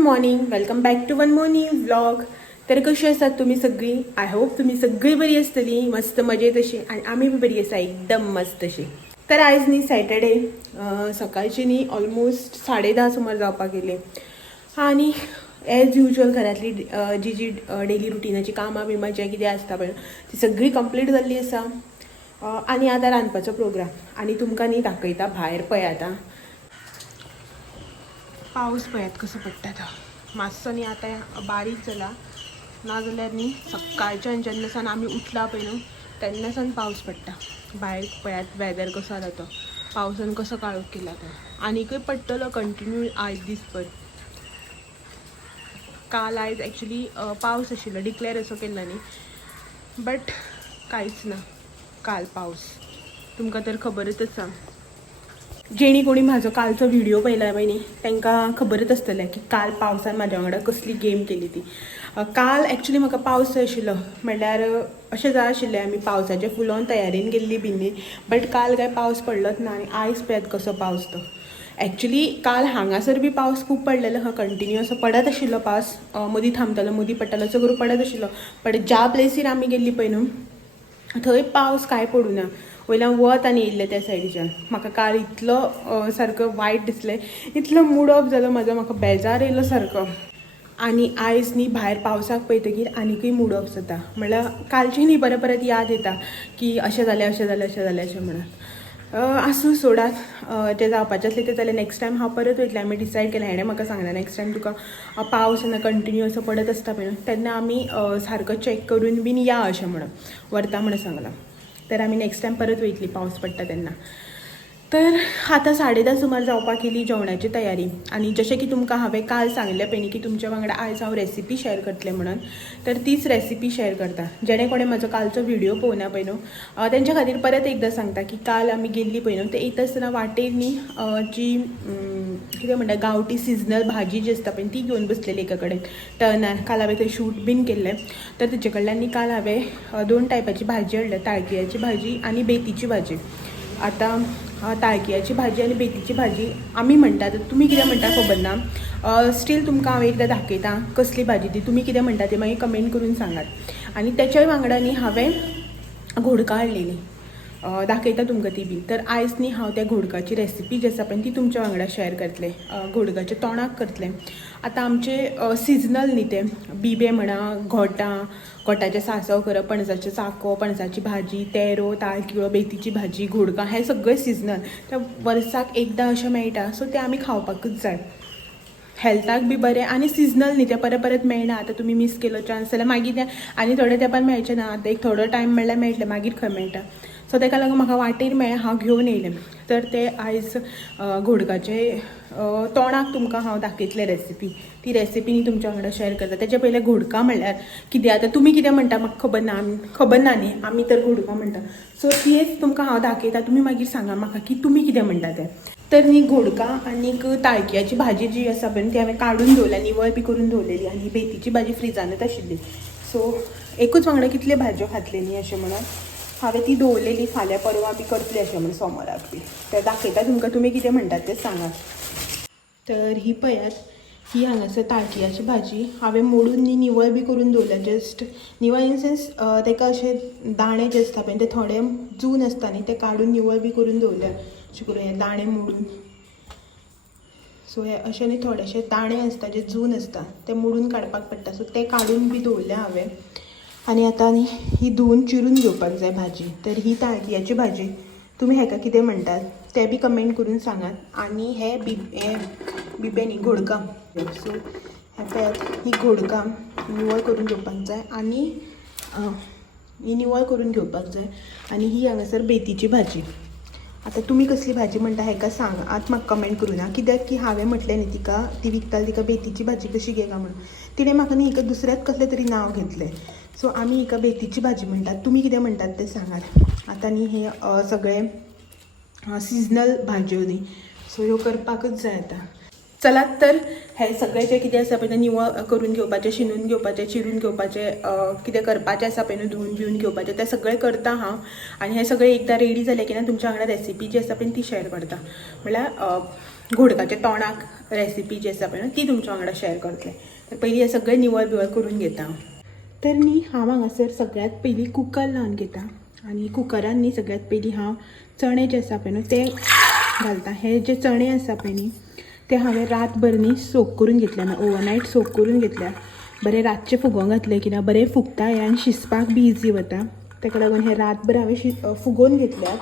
Morning, welcome back to one more new vlog. तर कशी आसात तुम्ही सगळी? आय होप तुम्ही सगळी बरी आसतली, मस्त मजेत अशी, आणि आम्ही बी बरी आसा एकदम मस्त अशी. तर आयज न्ही सॅटर्डे, सकाळची न्ही ऑलमोस्ट 10:30 सुमार जावपाक गेली आणि एज युजल घरातली जी डेली रुटिनाची कामां बिमां जें कितें आसता पळय ती सगळी कंप्लीट जाल्ली आसा. आणि आतां रांदपाचो प्रोग्राम आणि तुमकां न्ही दाखयता भायर पळयात आं. पाऊस पळयात कसो पडटा तो. मातसो न्ही आतां बारीक जाला, नाजाल्यार न्ही सकाळच्यान जेन्ना सावन आमी उठला पळय न्हू तेन्ना सावन पावस पडटा. भायर पळयात वेदर कसो जाला तो, पावसान कसो काळोख केला तो. आनीकय पडटलो कंटिन्यू आयज दिसभर. काल आयज एक्चुली पावस आशिल्लो, डिक्लेअर असो केल्लो न्ही, बट कांयच ना काल पावस. तुमकां तर खबरच आसा, जेणी कोणी म्हाजो कालचो व्हिडिओ पळयला पळय न्ही तांकां खबरच आसतलें की काल पावसान म्हाज्या वांगडा कसली गेम केली ती. काल एक्चुली म्हाका पावस जाय आशिल्लो, म्हणल्यार अशें जाय आशिल्लें आमी पावसाच्या फूल ऑन तयारेन गेल्ली बिन्नी, बट काल काय पावस पडलोच ना. आनी आयज पळयात कसो पावस तो. एक्चुली काल हांगासर बी पावस खूब पडलेलो हा, कंटिन्यू असो पडत आशिल्लो पावस. मदीं थांबतालो मदीं पडटालो, सगळो पडत आशिल्लो. बट ज्या प्लेसीर आमी गेल्ली पळय न्हू थंय पावस काय पडूं ना. वयल्यान वत आनी येयल्लें त्या सायडीच्यान. म्हाका काल इतलो सारको वायट दिसलें, इतलो मूड ऑफ जालो म्हाजो, म्हाका बेजार येयलो सारको. आनी आयज न्ही भायर पावसाक पळयतकीर आनीकय मूड ऑफ जाता. म्हणल्यार कालची न्ही परत परत याद येता की अशें जालें अशें जालें अशें जालें अशें म्हणून. आसूं सोडात, तें जावपाचें आसलें तें जाल्यार नेक्स्ट टायम हांव परत वयतलें. आमी डिसायड केलें, हेणें म्हाका सांगलें नेक्स्ट टायम तुका पावस जेन्ना कंटिन्यू असो पडत आसता पळय तेन्ना आमी सारको चॅक करून बीन या अशें म्हणून व्हरता म्हणून सांगलां. तर आमी नेक्स्ट टायम परत वयतलीं पावस पडटा तेन्ना. तर आतां 10:30 सुमार जावपाक येयली जेवणाची तयारी. आनी जशें की तुमकां हांवें काल सांगलें पळय न्ही की तुमच्या वांगडा आयज हांव रेसिपी शेअर करतलें म्हणून, तर तीच रेसिपी शेअर करता. जेणे कोणें म्हाजो कालचो व्हिडिओ पळोवना पळय न्हू तेंच्या खातीर परत एकदां सांगता की काल आमी गेल्ली पळय न्हू ते येता आसतना वाटेर न्ही जी कितें म्हणटा गांवठी सिजनल भाजी जी आसता पळय ती घेवन बसलेली एका कडेन टर्नार. काल हांवें थंय शूट बीन केल्लें, तर तेजे कडल्यान न्ही काल हांवें 2 टायपाची भाजी हाडल्या, ताळकिळ्याची भाजी आनी बेतीची भाजी. आतां ताळकिळ्याची भाजी आनी बेतीची भाजी आमी म्हणटात, तुमी कितें म्हणटा खबर ना. स्टील तुमकां हांव एकदां दाखयतां कसली भाजी ती, तुमी कितें म्हणटा ती मागीर कमेंट करून सांगात. आनी तेच्याय वांगडा न्ही हांवें घोडका हाडलेली, दाखयता तुमकां ती बी. तर आयज न्ही हांव त्या घोडकाची रेसिपी जी आसा पळय ती तुमच्या वांगडा शेअर करतलें. घोडकाचें तोंडाक करतलें. आतां आमचे सिजनल न्ही ते बिबे म्हणा, घोटाचें सांसव करप, पणसाचें चाको, पणसाची भाजी, तेरो, ताळकिळो, बेतीची भाजी, घोडका हें सगळें सिजनल. ते वर्साक एकदां अशें मेळटा, सो तें आमी खावपाकूच जाय. हेल्थाक बी बरें आनी सिजनल न्ही तें परत परत मेळना. आतां तुमी मिस केलो चान्स जाल्यार मागीर तें आनी थोड्या तेंपान मेळचें ना. आतां एक थोडो टायम म्हणल्यार मेळटलें, मागीर खंय मेळटा. सो ताका लागून म्हाका वाटेर मेळ्ळें, हांव घेवन येयलें. तर ते आयज घोडकाचे तोंडाक तुमकां हांव दाखयतलें रेसिपी. ती रेसिपी न्ही तुमच्या वांगडा शेअर करता. तेच्या पयलें घोडका म्हणल्यार कितें, आतां तुमी कितें म्हणटा म्हाका खबर ना न्ही, आमी तर घोडका म्हणटा. सो तीच तुमकां हांव दाखयता, तुमी मागीर सांगा म्हाका की तुमी कितें म्हणटा तें. तर न्ही घोडका आनीक ताळकिळ्याची भाजी जी आसा पळय ती हांवें काडून दवरल्या, निवळ बी करून दवरलेली. आनी बेतीची भाजी फ्रिजानूच आशिल्ली. सो एकूच वांगडा कितल्यो भाजयो खातले न्ही अशें म्हणून हांवें ती दवरलेली. फाल्यां परवां बी करतली अशें म्हणून सोमाराक बी. तें दाखयता तुमकां, तुमी कितें म्हणटात तें सांगात. तर ही पळयात, ही हांगासर ताळकिळ्याची भाजी हांवें मोडून न्ही निवळ बी करून दवरल्या. जस्ट निवळ इन सेन्स ताका अशे दाणे जे आसता पळय ते थोडे जून आसता न्ही ते काडून निवळ बी करून दवरल्या. अशें करून हे दाणे मोडून. सो हे अशे न्ही थोडेशे दाणे आसता जे जून आसता ते मोडून काडपाक पडटा. सो ते काडून बी दवरल्या हांवें. आनी आतां न्ही ही धुवन चिरून घेवपाक जाय भाजी. तर ही ताळकिळ्याची भाजी, तुमी हेका कितें म्हणटात तें बी कमेंट करून सांगात. आनी हे बिबे न्ही घोडका. सो हे पळयात, ही घोडका निवळ करून घेवपाक जाय आनी ही निवळ करून घेवपाक जाय. आनी ही हांगासर बेतीची भाजी. आतां तुमी कसली भाजी म्हणटा हेका सांग, आतां म्हाका कमेंट करूं ना. कित्याक की हांवें म्हटलें न्ही तिका, ती विकताली तिका बेतीची भाजी कशी घे गा म्हणून. तिणें म्हाका न्ही हिका दुसऱ्याच कसलें तरी नांव घेतलें. सो आमी हिका बेतीची भाजी म्हणटात. तुमी कितें म्हणटात तें सांगात. आतां न्ही हे सगळे सिजनल भाजयो न्ही, सो ह्यो करपाकूच जाय आतां. चला तर हे सगळे जे कितें आसा पळय तें निवळ करून घेवपाचें, शिनून घेवपाचें, चिरून घेवपाचें, कितें करपाचें आसा पळय न्हू धुवन बिवन घेवपाचें तें सगळें करता हांव. आनी हें सगळें एकदां रेडी जालें की ना तुमच्या वांगडा रेसिपी जी आसा पळय ती शेअर करता. म्हळ्यार घोडकाच्या तोंडाक रेसिपी जी आसा पळय ती तुमच्या वांगडा शेअर करतलें. तर पयलीं हें सगळें निवळ बिवळ करून घेता हांव. तर न्ही हांव हांगासर सगळ्यात पयलीं कुकर लावन घेता आनी कुकरान न्ही सगळ्यात पयलीं हांव चणे जे आसा पळय न्हू ते घालता. हे जे चणे आसा पळय न्ही ते हांवें रातभर न्ही सोक करून घेतल्या, ओवरनायट सोक करून घेतल्या. बरें रातचे फुगोवंक घातले की ना बरें फुगता हे आनी शिजपाक बी इजी वता. ताका लागून हे रातभर हांवें फुगोवन घेतल्यात.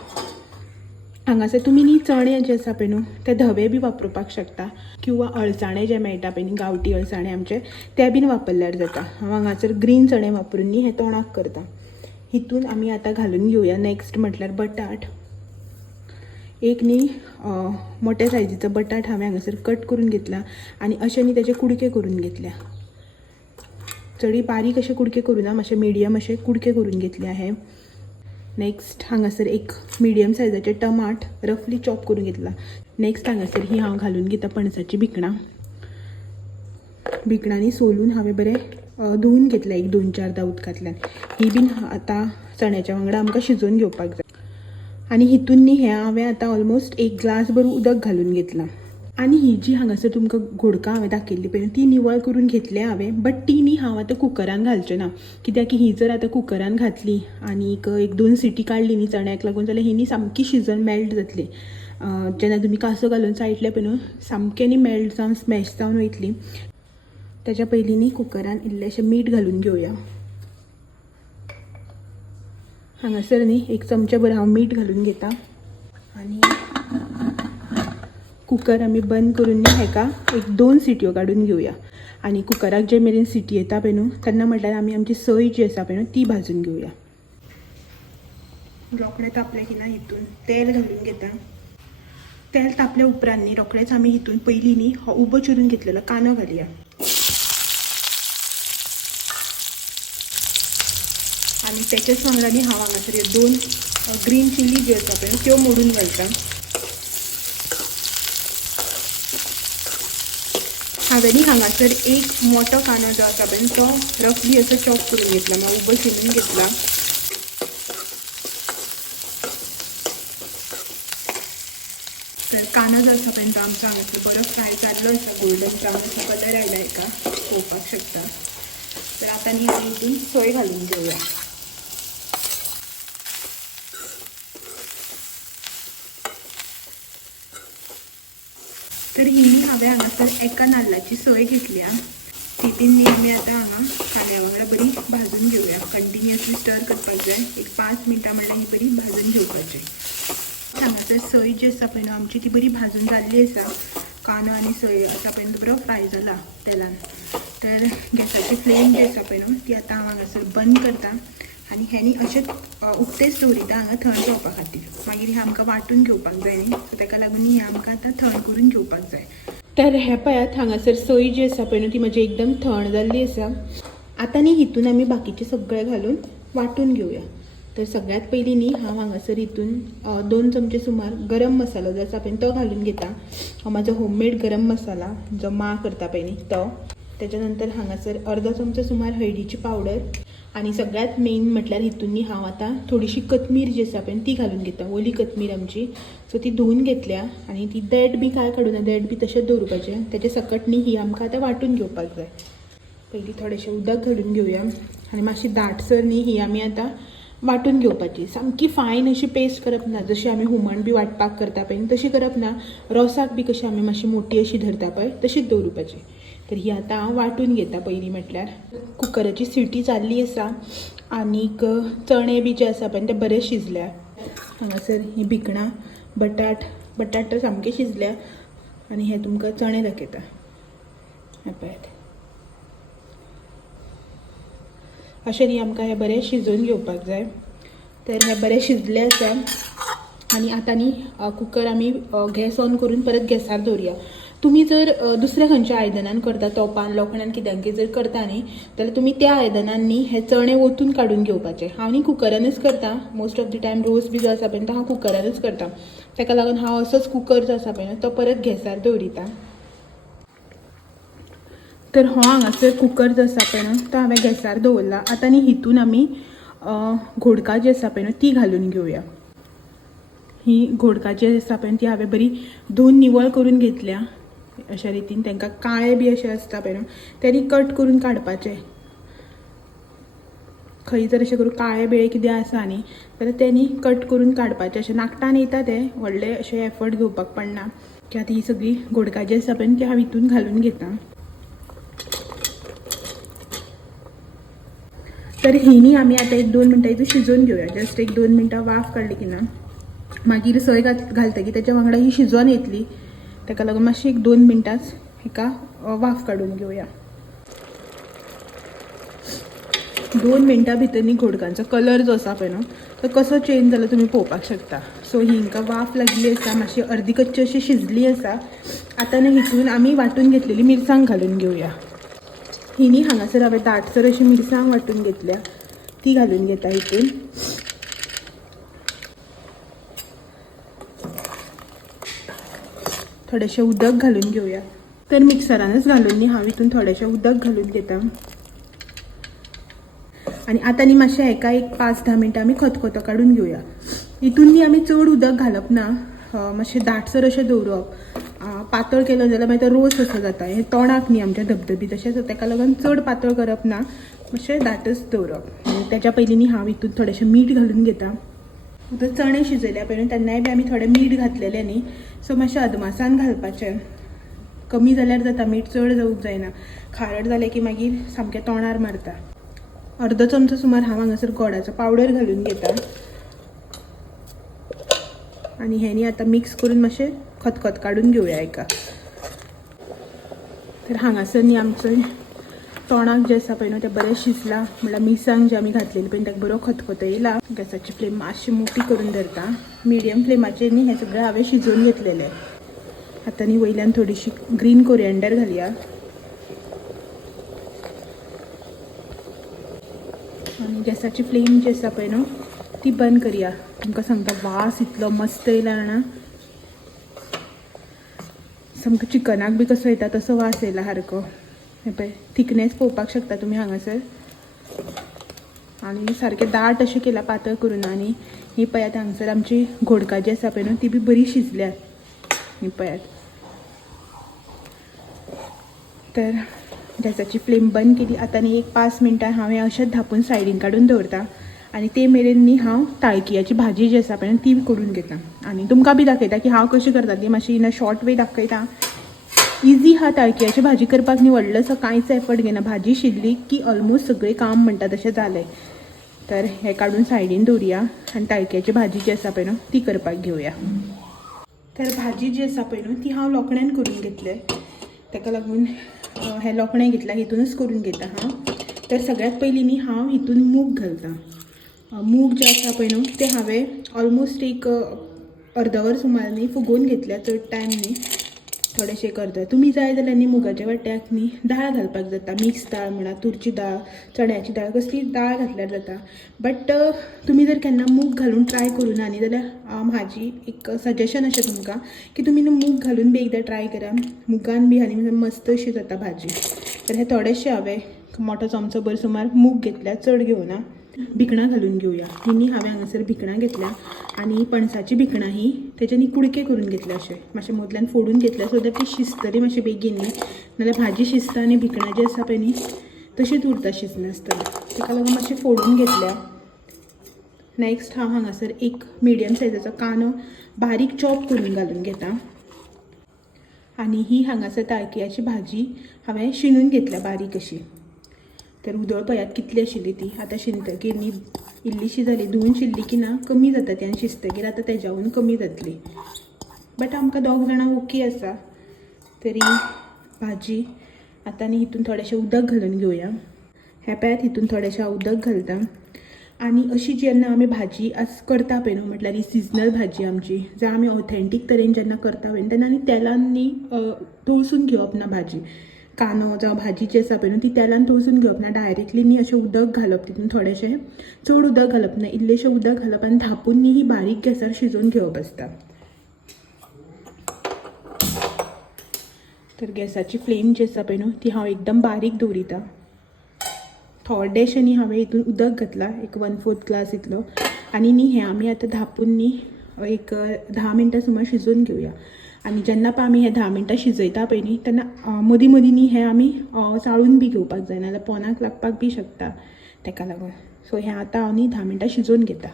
हांगासर तुमी न्ही चणे जे आसा पळय न्हू ते धवे बी वापरपाक शकता किंवा अळसाणे जे मेळटा पळय न्ही गांवठी अळसाणे आमचे ते बीन वापरल्यार जाता. हांव हांगासर ग्रीन चणे वापरून न्ही हे तोंडाक करता. हितून आमी आतां घालून घेवया नेक्स्ट म्हटल्यार बटाट. एक न्ही मोठ्या सायजीचो बटाट हांवें हांगासर कट करून घेतला आनी अशे न्ही तेजे कुडके करून घेतल्या. चडी बारीक अशे कुडके करूना, मातशे मिडियम अशे कुडके करून घेतले हे. नेक्स्ट हांगासर एक मिडियम सायजाचे टमाट रफली चॉप करून घेतला. नेक्स्ट हांगासर ही हांव घालून घेता पणसाची भिकणां. भिकणांनी सोलून हांवें बरें धुवून घेतलें एक 2-4 उदकांतल्यान. ही बीन आतां चण्याच्या वांगडा आमकां शिजोवन घेवपाक जाय. आनी हितून न्ही हें हांवें आतां ऑलमोस्ट 1 ग्लास भर उदक घालून घेतलां. आनी ही जी हांगासर तुमकां घोडकां हांवें दाखयल्ली पळय ती निवळ करून घेतली हांवें. बट ती न्ही हांव आतां कुकरान घालचें ना, कित्याक की ही जर आतां कुकरान घातली आनी 1-2 सिटी काडली न्ही चण्याक लागून जाल्यार ही न्ही सामकी शिजोवन मेल्ट जातली. जेन्ना तुमी कासो घालून सायटले पळय न्हू सामकें न्ही मेल्ट जावन स्मॅश जावन वयतली. तेच्या पयलीं न्ही कुकरान इल्लेशें मीठ घालून घेवया. हांगासर न्ही 1 चमचे भर हांव मीठ घालून घेता आनी कुकर आमी बंद करून न्ही हेका 1-2 सिटयो काडून घेवया. आनी कुकराक जे मेरेन सिटी येता पळय न्हू तेन्ना म्हटल्यार आमी आमची सोय जी आसा पळय न्हू ती भाजून घेवया. रोखडें तापलें की ना हितून तेल घालून घेता. तेल तापल्या उपरांत न्ही रोखडेंच आमी हितून पयलीं न्ही हो उबो चिरून घेतलेलो कांदो घालया. आनी तेच्याच वांगडा न्ही हांव हांगासर 2 ग्रीन चिली जी आसा पळय त्यो मोडून घालता. हांवें न्ही हांगासर एक मोठो कांदो जो आसा पळय तो रफली असो चॉप करून घेतला, मागीर उबो चिरून घेतला. तर कांदो जो आसा पळय तो आमचो हांगासर बरो फ्राय जाल्लो आसा, गोल्डन ब्रावन असो कलर आयला हेका पळोवपाक शकता. तर आतां न्ही आमी हितून सोय घालून घेवया. तर ही न्ही हांवें हांगासर एका नाल्लाची सोय घेतली. ती बीन न्ही आमी आतां हांगा कांद्या वांगडा बरी भाजून घेवया. कंटिन्युअसली स्टर करपाक जाय. 5 मिनटां म्हणल्यार ही बरी भाजून घेवपाची. हांगासर सोय जी आसा पळय न्हू आमची ती बरी भाजून जाल्ली आसा. कांदो आनी सोय आसा पळय बरो फ्राय जाला तेलान. तर गॅसाची फ्लेम जी आसा पळय न्हू ती आतां हांव हांगासर बंद करता आनी हेनी अशें उक्तेच दवरिता हांगा थंड जावपा खातीर. मागीर हे आमकां वांटून घेवपाक जाय न्ही, सो ताका लागून हे आमकां आतां थंड करून घेवपाक जाय. तर हे पळयात हांगासर सोय जी आसा पळय न्हू ती म्हजी एकदम थंड जाल्ली आसा. आतां न्ही हितून आमी बाकीचें सगळें घालून वांटून घेवया. तर सगळ्यात पयलीं न्ही हांव हांगासर हितून 2 चमचे सुमार गरम मसालो जो आसा पळय तो घालून घेता. हो म्हाजो होममेड गरम मसाला जो मा करता पळय न्ही तो. त्याच्या नंतर हांगासर अर्दो चमचो सुमार हळदीची पावडर आनी सगळ्यात मेन म्हटल्यार हितून न्ही हांव आतां थोडीशी कोथमीर जी आसा पळय ती घालून घेता. ओली कोथमीर आमची, सो ती धुवून घेतल्या आनी ती देठ बी कांय काडूना, देठ बी तशेंच दवरपाचें. तेचे सकट न्ही ही आमकां आतां वांटून घेवपाक जाय. पयलीं थोडेशें उदक घालून घेवया आनी मातशी दाटसर न्ही ही आमी आतां वांटून घेवपाची. सामकी फायन अशी पेस्ट करप ना, जशी आमी हुमण बी वांटपाक करता पळय तशी करप ना. रोसाक बी कशी आमी मातशी मोठी अशी धरता पळय तशीच दवरपाची. तर ही आतां हांव वांटून घेता. पयलीं म्हटल्यार कुकराची सिटी जाल्ली आसा आनीक चणे बी जे आसा पळय ते बरे शिजल्या. हांगासर ही भिकणां बटाट तर सामके शिजल्या आनी हे तुमकां चणे दाखयता. हे पळयात अशें न्ही आमकां हे बरें शिजोवन घेवपाक जाय. तर हे बरें शिजले आसा आनी आतां न्ही कुकर आमी गॅस ऑन करून परत गॅसार दवरया. तुमी जर दुसऱ्या खंयच्या आयदनान करता, तोपान लोखणान कित्यांकी जर करता न्ही जाल्यार तुमी त्या आयदनान न्ही हे चणे ओतून काडून घेवपाचे. हांव न्ही कुकरानूच करता. मोस्ट ऑफ द टायम रोस बी जो आसा पळय तो हांव कुकरानूच करता. ताका लागून हांव असोच कुकर जो आसा पळय तो परत गॅसार दवरिता. तर हो हांगासर कुकर जो आसा पळय न्हू तो हांवें गॅसार दवरला. आतां न्ही हितून आमी घोडका जी आसा पळय न्हू ती घालून घेवया. ही घोडका जी आसा पळय ती हांवें बरी धुवन निवळ करून घेतल्या. अशा रितीन तांकां काळे बी अशें आसता पळय न्हू तेनी कट करून काडपाचें. खंय जर अशें करून काळे बिळे कितें आसा न्ही जाल्यार तेनी कट करून काडपाचें. अशें नाकटान येता ते व्हडले अशें एफर्ट घेवपाक पडना. की आतां ही सगळी घोडका जी आसा पळय ती हांव हितून घालून घेता. तर हिनी आमी आतां 1-2 मिनटां हितून शिजोवन घेवया. जस्ट 1-2 मिनटां वाफ काडली की ना मागीर सोय घालतकीर तेच्या वांगडा ही शिजोवन येतली. ताका लागून मातशी 1-2 मिनटांच हेका वाफ काडून घेवया. 2 मिनटां भितर न्ही घोडकांचो कलर जो आसा पळय न्हू तो कसो चेंज जालो तुमी पळोवपाक शकता. सो हिंका वाफ लागली आसा, मातशी अर्दी कच्ची अशी शिजली आसा. आतां न्ही हितून आमी वांटून घेतलेली मिरसांग घालून घेवया. हिनी हांगासर हांवें दाटसर अशी मिरसांग वांटून घेतल्या ती घालून घेता हितून. थोडेंशें उदक घालून घेवया. तर मिक्सरानच घालून न्ही हांव हितून थोडेंशें उदक घालून घेता. आनी आतां न्ही मातशें हेका 5-10 मिनटां आमी खतखतो काडून घेवया. हितून न्ही आमी चड उदक घालप ना, मातशें दाटसर अशें दवरप. पातळ केलो जाल्यार मागीर तो रोस असो जाता. हें तोंडाक न्ही आमच्या धबधबीत अशें, सो ताका लागून चड पातळ करप ना, मातशें दाटच दवरप. आनी तेच्या पयलीं न्ही हांव हितून थोडेंशें मीठ घालून घेता. आतां चणे शिजयल्या पळय तेन्नाय बी आमी थोडें मीठ घातलेलें न्ही, सो मातशें अदमासान घालपाचें. कमी जाल्यार जाता, मीठ चड जावूंक जायना. खारट जालें की मागीर सामकें तोंडार मारता. अर्दो चमचो सुमार हांव हांगासर गोडाचो पावडर घालून घेता. आनी हेनी आतां मिक्स करून मातशें खतखत काडून घेवया हेका. तर हांगासर न्ही आमचें तोंडाक जें आसा पळय न्हू तें बरें शिजलां. म्हणल्यार मिरसांग जी आमी घातलेली पळय ताका बरो खतखतो येयला. गॅसाची फ्लेम मातशी मोठी करून धरता. मिडियम फ्लेमाचेर न्ही हें सगळें हांवें शिजोवन घेतलेलें. आतां न्ही वयल्यान थोडीशी ग्रीन कोरिएंडर घालया. आनी गॅसाची फ्लेम जी आसा पळय न्हू ती बंद करया. तुमकां सांगता वास इतलो मस्त येयला जाणा. सामको चिकनाक बी कसो येता तसो वास येयला सारको. हे पळय थिकनेस पळोवपाक शकता तुमी हांगासर. आनी सारकें दाट अशें केलां, पातळ करून. आनी ही पळयात हांगासर आमची घोडका जी आसा पळय न्हू ती बी बरी शिजल्या. ही पळयात. तर गॅसाची फ्लेम बंद केली. आतां न्ही 5 मिनटां हांव हें अशेंच धांपून सायडीन काडून दवरता. आनी ते मेरेन न्ही हांव ताळकियाची भाजी जी आसा पळय ती करून घेता. आनी तुमकां बी दाखयता की हांव कशी करता ती मातशी इन अ शॉर्ट वे दाखयता. इजी हा ताळकियाची भाजी करपाक न्ही व्हडलोसो कांयच एफर्ट घेना. भाजी शिजली की ऑलमोस्ट सगळें काम म्हणटा तशें जालें. तर हें काडून सायडीन दवरया आनी ताळकियाची भाजी जी आसा पळय न्हू ती करपाक घेवया. तर भाजी जी आसा पळय न्हू ती हांव लोकण्यान करून घेतलें. ताका लागून हें लोकणें घेतलां हितूनच करून घेता हांव. तर सगळ्यात पयलीं न्ही हांव हितून मूग घालता. मूग जे आसा पळय न्हू ते हांवें ऑलमोस्ट एक अर्दवर सुमार न्ही फुगोवन घेतल्या. चड टायम न्ही, थोडेशें करता. तुमी जाय जाल्यार न्ही मुगाच्या वाट्याक न्ही दाळ घालपाक जाता. मिक्स दाळ म्हणा, तुरची दाळ, चण्याची दाळ, कसली दाळ घातल्यार जाता. बट तुमी जर केन्ना मूग घालून ट्राय करुना न्ही जाल्यार म्हाजी एक सजेशन अशें तुमकां की तुमी न्ही मूग घालून बी एकदां ट्राय करा. मुगान बी आनी मस्त अशी जाता भाजी. तर हे थोडेशें हांवें मोठो चमचो भर सुमार मूग घेतल्या, चड घेवना. भिकणां घालून घेवया. ही न्ही हांवें हांगासर भिकणां घेतल्या. आनी पणसाची भिकणां ही तेजे न्ही कुडके करून घेतल्या. अशें मातशें मदल्यान फोडून घेतल्या सो दॅट ती शिजतली मातशी बेगीन न्ही. नाल्यार भाजी शिजता आनी भिकणां जी आसा पळय न्ही तशीच उरता शिजनासतना. ताका लागून मातशें फोडून घेतल्या. नेक्स्ट हांव हांगासर एक मिडियम सायजाचो कांदो बारीक चॉप करून घालून घेता. आनी ही हांगासर ताळकियाची भाजी हांवें शिनून घेतल्या बारीक अशी. तर उदळ पळयात कितली आशिल्ली ती. आतां शिनतकीर न्ही इल्लीशी जाली. धुवन शिल्ली की ना कमी जाता ती आनी शिजतकीर आतां तेज्यावून कमी जातली. बट आमकां 2 जाणां ओके आसा. तरी भाजी आतां न्ही हितून थोडेशें उदक घालून घेवया. हे पळयात हितून थोडेशें हांव उदक घालता. आनी अशी जेन्ना आमी भाजी आज करता पळय न्हू म्हटल्यार ही सिजनल भाजी आमची जां आमी ऑथेंटीक तरेन जेन्ना करता पळय तेन्ना न्ही तेलान न्ही तळसून घेवप ना भाजी. कांदो जावं भाजी जी आसा पळय न्हू ती तेलान तळसून घेवप ना. डायरेक्टली न्ही अशें उदक घालप तितून थोडेशें, चड उदक घालप ना, इल्लेशें उदक घालप आनी धांपून न्ही ही बारीक गॅसार शिजोवन घेवप आसता. तर गॅसाची फ्लेम जी आसा पळय न्हू ती हांव एकदम बारीक दवरिता. थोडेशें न्ही हांवें हितून उदक घातला, एक 1/4 ग्लास इतलो. आनी न्ही हें आमी आतां धापून न्ही एक 10 मिनटां सुमार शिजोवन घेवया. आनी जेन्ना पळय आमी हें 10 मिनटां शिजयता पळय न्ही तेन्ना मदीं मदीं न्ही हें आमी चाळून बी घेवपाक जाय, नाजाल्यार पोंदाक लागपाक बी शकता तेका लागून. सो हें आतां हांव न्ही 10 मिनटां शिजोवन घेता.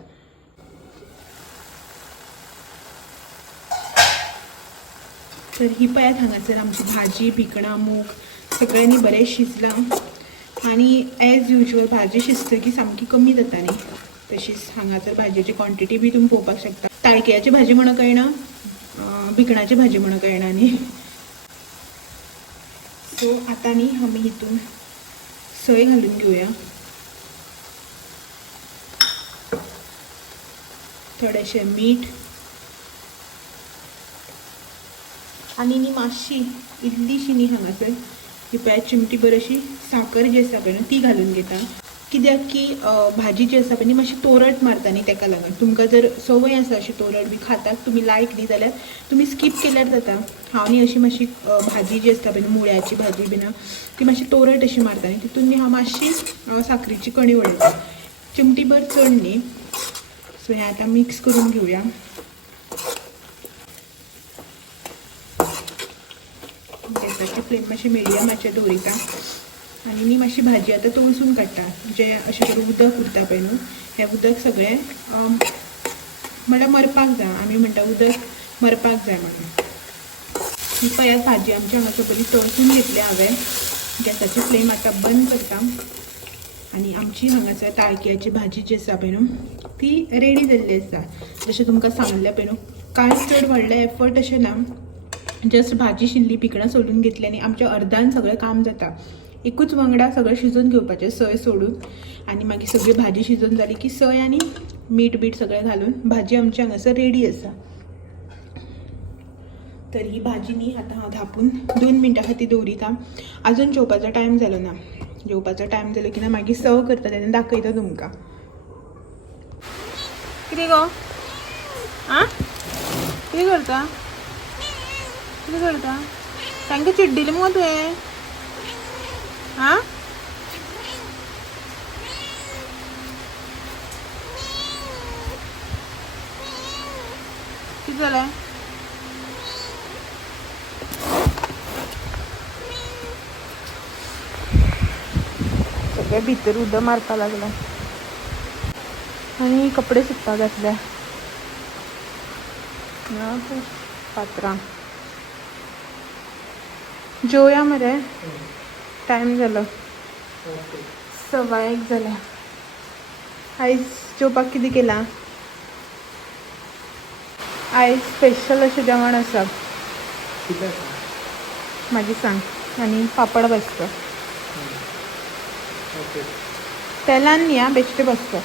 तर ही पळयात हांगासर आमची भाजी, भिकणां, मूग सगळें न्ही बरें शिजलां. आनी एज युजल भाजी शिजतकी सामकी कमी जाता न्ही, तशीच हांगासर भाजयेची क्वॉन्टिटी बी तुमी पळोवपाक शकता. ताळकिळ्याची भाजी म्हणून कळना, भिकणाची भाजी म्हणून कळना न्ही. सो आतां न्ही आमी हितून सोय घालून घेवया. थोडेशें मीठ आनी न्ही मातशी इल्लीशी न्ही हांगासर ही पळय चिमटी भर अशी साकर जी आसा पळय न्हू ती घालून घेता. कित्याक की भाजी जी आसा पळय न्ही मातशी तोरट मारता न्ही तेका लागून. तुमकां जर संवय आसा अशी तोरट बी खातात तुमी लायक न्ही जाल्यार तुमी स्कीप केल्यार जाता. हांव न्ही अशी मातशी भाजी जी आसता पळय मुळ्याची भाजी बी ना ती मातशी तोरट अशी मारता न्ही, तितून न्ही हांव मातशी साखरेची कणी वडयता, चिमटी भर चड न्ही. सो हें आतां मिक्स करून घेवया. गॅसाची फ्लेम मातशी मिडियमाचेर दवरिता. आनी न्ही मातशी भाजी आतां तळसून काडटा. जें अशें करून उदक उरता पळय न्हू हें उदक सगळें म्हणल्यार मरपाक जाय. आमी म्हणटा उदक मरपाक जाय म्हणून. ही पळयात भाजी आमची हांगासर बरी तळसून घेतली हांवें. गॅसाची फ्लेम आतां बंद करता. आनी आमची हांगासर ताळकिळ्याची भाजी जी आसा पळय न्हू ती रेडी जाल्ली आसा. जशें तुमकां सांगलें पळय न्हू कांय चड व्हडलें एफर्ट अशें ना. जस्ट भाजी शिनली, भिकणां सोलून घेतली आनी आमच्या अर्दान सगळें काम जाता. एकूच वांगडा सगळें शिजोवन घेवपाचें सय सोडून. आनी मागीर सगळी भाजी शिजोवन जाली की सय आनी मीठ बीठ सगळें घालून भाजी आमची हांगासर रेडी आसा. तर ही भाजी न्ही आतां हांव धापून 2 मिनटां खातीर दवरिता. आजून जेवपाचो टायम जालो ना. जेवपाचो टायम जालो की ना मागीर सर्व करता तेन्ना दाखयता तुमकां. कितें गो आं कितें करता कितें करता? तांकां चिड्डिली मुगो तुवें आं? कितें जालें? सगळें भितर उदक मारपाक लागलां आनी कपडे सुकपाक घातल्या पात्रां. जेवया मरे, टायम जालो 1:15 जाल्या. आयज जेवपाक कितें केलां? आयज स्पेशल अशें जेवण आसा. मागीर सांग. आनी पापड भाजता तेलान न्ही आं बेश्टे भाजता.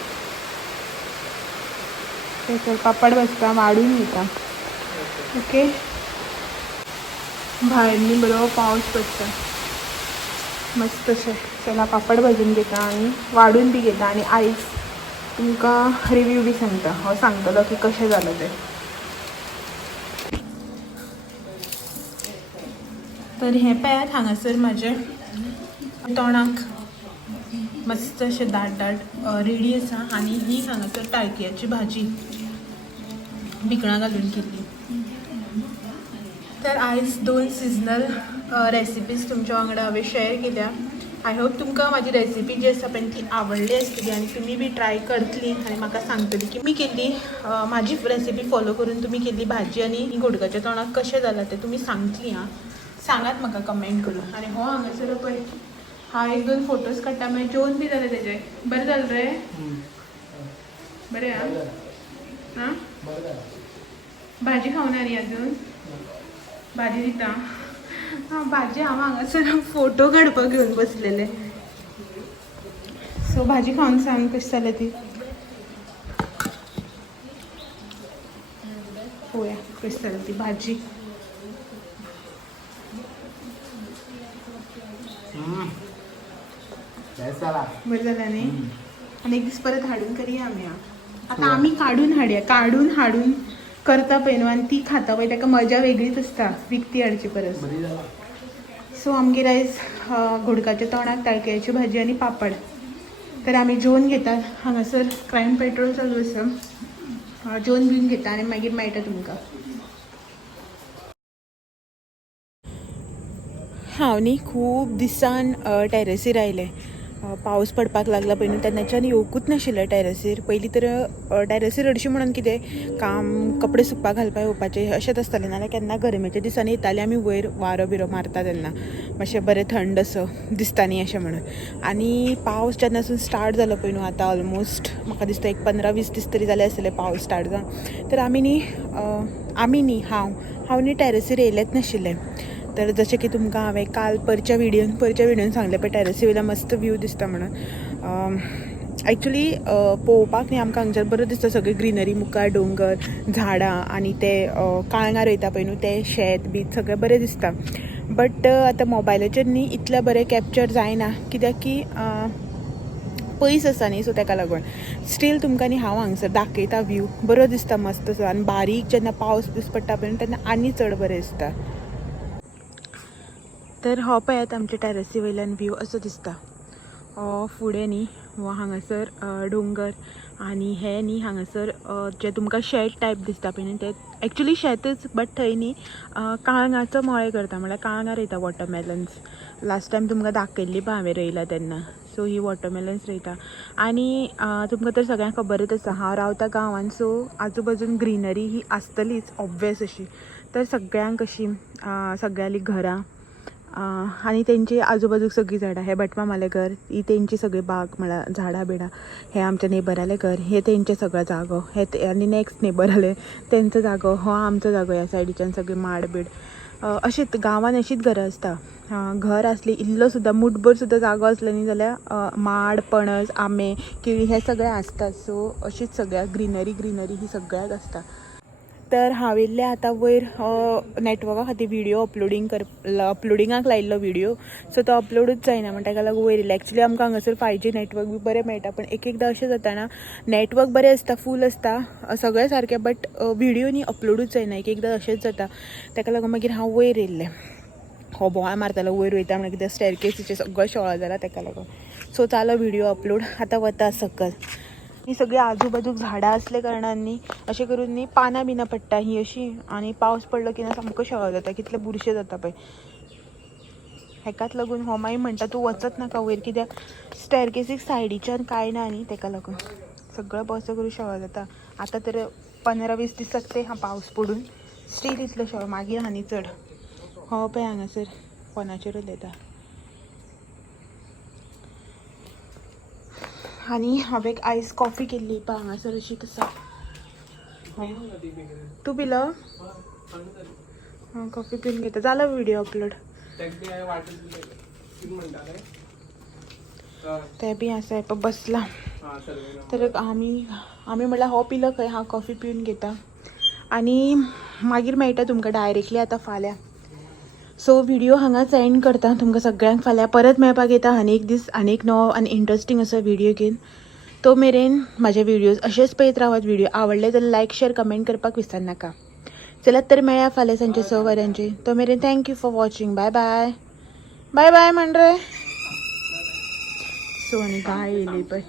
थंयसर पापड भाजता वाडून घेता. ओके. भायर न्ही बरो पावस पडटा मस्त अशें. चला पापड भाजून घेता आनी वाडून बी घेता. आनी आयज तुमकां रिव्यू बी सांगता. हांव सांगतलो की कशें जालें तें. तर हें पळयात हांगासर म्हाजें तोंडाक मस्त अशें दाट दाट रेडी आसा. आनी ही हांगासर ताळकिळ्याची भाजी भिकणां घालून केल्ली. तर आयज 2 सिजनल रेसिपीज तुमच्या वांगडा हांवें शेअर केल्या. आय होप तुमकां म्हाजी रेसिपी जी आसा पळय ती आवडली आसतली आनी तुमी बी ट्राय करतली आनी म्हाका सांगतली की मी केल्ली म्हाजी रेसिपी फॉलो करून तुमी केल्ली भाजी आनी घोडकाच्या तोंडाक कशें जालां तें तुमी सांगतली आं. सांगात म्हाका कमेंट करून. आनी हो हांगासर पळय हांव 1-2 फोटोज काडटा मागीर जेवण बी जालें तेजे. बरें जालें रे? बरें आं आं भाजी खावना न्ही अजून? भाजी दिता. हां भाजी हांव हांगासर फोटो काडपाक घेवन बसलेले. सो भाजी खावन सांग कशी जाल्या ती. पळोवया कशी जाल्या ती भाजी. बरें जालें न्ही? आनी एक दीस परत हाडून करया आमी. आतां आमी काडून हाडून करता पळय न्हू आनी ती खाता पळय ताका मजा वेगळीच आसता विकती हाडची परस. सो आमगे रायज घोडकाच्या तोंडाक ताळक्याची भाजी आनी पापड. तर आमी जेवण घेतात. हांगासर क्रायम पेट्रोल चालू आसा. जेवण बिवन घेता आनी मागीर मेळटा तुमकां. हांव न्ही खूब दिसान टॅरसीर आयलें. पावस पडपाक लागला पळय न्हू तेन्नाच्यान येवकूच नाशिल्लें टॅरसीर. पयलीं तर टॅरसीर हरशीं म्हणून कितें काम कपडे सुकपाक घालपाक येवपाचें अशेंच आसतालें. नाल्यार केन्ना गरमेच्या दिसांनी येतालीं आमी वयर वारो बिरो मारता तेन्ना मातशें बरें थंड असो दिसता न्ही अशें म्हणून. आनी पावस जेन्नासून स्टार्ट जालो पळय न्हू आतां ऑलमोस्ट म्हाका दिसता एक 15-20 दीस तरी जाले आसतले पावस स्टार्ट जावन. तर आमी न्ही हांव न्ही टॅरसीर येयलेंच नाशिल्लें. तर जशें की तुमकां हांवें काल परच्या व्हिडियोन सांगलें पळय टॅरसी वयल्यान मस्त व्यू दिसता म्हणून. एक्चुली पळोवपाक न्ही आमकां हांगसर बरो दिसता. सगळी ग्रिनरी मुखार डोंगर झाडां आनी ते काळंगार वयता पळय न्हू ते शेत बीत सगळें बरें दिसता. बट आतां मोबायलाचेर न्ही इतलें बरें कॅप्चर जायना कित्याक की पयस आसा न्ही सो ताका लागून. स्टील तुमकां न्ही हांव हांगसर दाखयता व्यू बरो दिसता मस्त असो. आनी बारीक जेन्ना पावस बी पडटा पळय तेन्ना आनी चड बरें दिसता. तर हो पळयात आमच्या टॅरसी वयल्यान व्यू असो दिसता. फुडें न्ही हो हांगासर डोंगर आनी हे न्ही हांगासर जे तुमकां शेत टायप दिसता पळय न्ही ते एक्चुली शेतच बट थंय न्ही काळंगाचो मळे करता म्हळ्यार काळंगार रोयता वॉटरमेलन्स. लास्ट टायम तुमकां दाखयल्ली पळय हांवें रोयला तेन्ना. सो ही वॉटरमेलन्स रोयता. आनी तुमकां तर सगळ्यांक खबरच आसा हांव रावता गांवांत सो आजू बाजून ग्रिनरी ही आसतलीच ऑब्वियस अशी. तर सगळ्यांक अशी सगळ्यांली घरां आनी तेंची आजू बाजूक सगळीं झाडां. हे भटमामालें घर ही तेंची सगळी बाग म्हळ्यार झाडां बिडां. हे आमच्या नेबरालें घर हे तेंचे सगळो जागो. हे आनी नेक्स्ट नेबर आले तेंचो जागो. हो आमचो जागो. ह्या सायडीच्यान सगळी माड बीड अशीच गांवांत अशीच घरां आसता. घर आसली इल्लो सुद्दां मुठभर सुद्दां जागो आसलो न्ही जाल्यार माड पणस आंबे केळी हे सगळें आसता. सो अशीच सगळ्या ग्रिनरी ही सगळ्याक आसता. तर हांव येयल्लें आतां वयर नॅटवर्का खातीर व्हिडियो अपलोडिंगाक लायिल्लो व्हिडियो. सो तो अपलोडूच जायना म्हण ताका लागून वयर येयलें. एक्चुली आमकां हांगासर 5G नॅटवर्क बी बरें मेळटा पण एक एकदां अशें जाता ना नॅटवर्क बरें आसता फूल आसता सगळें सारकें बट व्हिडियो न्ही अपलोडूच जायना. एक एकदां अशेंच जाता. ताका लागून मागीर हांव वयर येयल्लें. हो बोवाळ मारतालो वयर वयता म्हणून कित्याक स्टेरकेसीचेर सगळो शॉळ जाला ताका लागून. सो चालो व्हिडियो अपलोड आतां वता सकयल. ही सगळी आजू बाजूक झाडां असले कारणान न्ही अशें करून न्ही पानां बिनां पडटा ही अशी. आनी पावस पडलो की ना सामको शळ जाता कितले बुरशे जाता पळय. हेकाच लागून हो मागीर म्हणटा तूं वचत नाका वयर कित्याक स्टेरकेसीक सायडीच्यान कांय ना न्ही ताका लागून सगळो बसो करून शळ जाता. आतां तर 15-20 दीस जातले हा पावस पडून स्टील इतलो शळ मागीर आनी चड. हो पळय हांगासर फोनाचेर उलयता. आनी हांवें आयज कॉफी केल्ली पळय हांगासर अशी आसा. तूं पिलो? कॉफी पिवन घेता. जालो व्हिडियो अपलोड. ते बी आसा पळय बसला. तर आमी म्हणल्यार हो पिलो खंय हांव कॉफी पिवन घेता आनी मागीर मेळटा तुमकां डायरेक्टली आतां फाल्यां. सो व्हिडियो हांगाच एंड करता. तुमकां सगळ्यांक फाल्यां परत मेळपाक येता आनी एक दीस आनी एक नवो आनी इंट्रस्टींग असो व्हिडियो घेवन. तो मेरेन म्हाजे व्हिडियोज अशेंच पळयत रावात. व्हिडियो आवडले जाल्यार लायक शेअर कमेंट करपाक विसरनाका. चलात तर मेळया फाल्यां सांजचे 6 वरांचेर. तो मेरेन thank you for watching. Bye bye. Bye bye म्हण रे. सो आनी गाय येयली पळय.